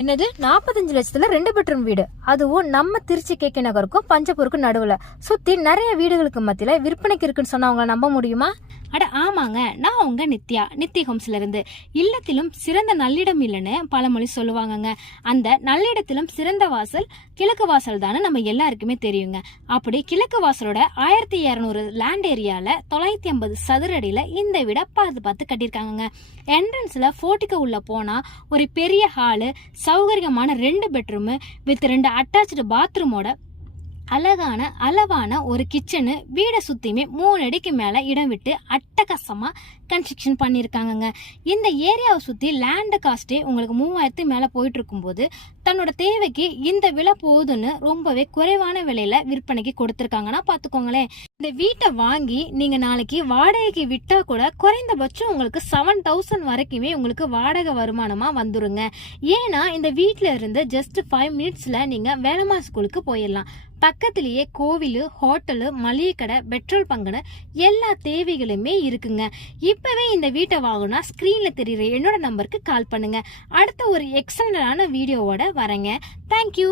என்னது 45 லட்சத்துல 2 பெட்ரூம் வீடு, அதுவும் நம்ம திருச்சி கேகே நகருக்கும் பஞ்சப்பூருக்கும் நடுவுல சுத்தி நிறைய வீடுகளுக்கு மத்தியில விற்பனைக்கு இருக்குன்னு சொன்னா அவங்கள நம்ப முடியுமா? அட ஆமாங்க, நான் உங்க நித்யா ஹோம்ஸ்ல இருந்து. இல்லத்திலும் சிறந்த நல்லிடம் இல்லைன்னு பழமொழி சொல்லுவாங்கங்க. அந்த நல்லிடத்திலும் சிறந்த வாசல் கிழக்கு வாசல் தானே நம்ம எல்லாருக்குமே தெரியுங்க. அப்படி கிழக்கு வாசலோட 1200 லேண்ட் ஏரியால 950 சதுர அடியில இந்த வீட பார்த்து கட்டியிருக்காங்க. என்ட்ரன்ஸ்ல போர்ட்டிகோ உள்ள போனா ஒரு பெரிய ஹாலு, சௌகரியமான 2 பெட்ரூம் வித் 2 அட்டாச்சு பாத்ரூமோட அளவான ஒரு கிச்சனு, வீடை சுத்தியுமே 3 அடிக்கு மேல இடம் விட்டு அட்டகாசமா கன்ஸ்ட்ரக்ஷன் பண்ணியிருக்காங்க. இந்த ஏரியாவை சுத்தி லேண்ட் காஸ்டே உங்களுக்கு 3000 மேல போயிட்டு இருக்கும்போது தன்னோட தேவைக்கு இந்த விலை போகுதுன்னு ரொம்பவே குறைவான விலையில விற்பனைக்கு கொடுத்துருக்காங்கன்னா பாத்துக்கோங்களேன். இந்த வீட்டை வாங்கி நீங்க நாளைக்கு வாடகைக்கு விட்டா கூட குறைந்தபட்சம் உங்களுக்கு 7000 வரைக்குமே உங்களுக்கு வாடகை வருமானமா வந்துருங்க. ஏன்னா இந்த வீட்டுல இருந்து ஜஸ்ட் 5 மினிட்ஸ்ல நீங்க வேலம்மா ஸ்கூலுக்கு போயிடலாம். பக்கத்திலேயே கோவில், ஹோட்டலு, மளிகை கடை, பெட்ரோல் பங்குன்னு எல்லா தேவைகளுமே இருக்குங்க. இப்பவே இந்த வீட்டை வாங்கினா ஸ்கிரீன்ல தெரியுற என்னோட நம்பருக்கு கால் பண்ணுங்க. அடுத்த ஒரு எக்ஸலண்டான வீடியோவோட வரேங்க. தேங்க்யூ.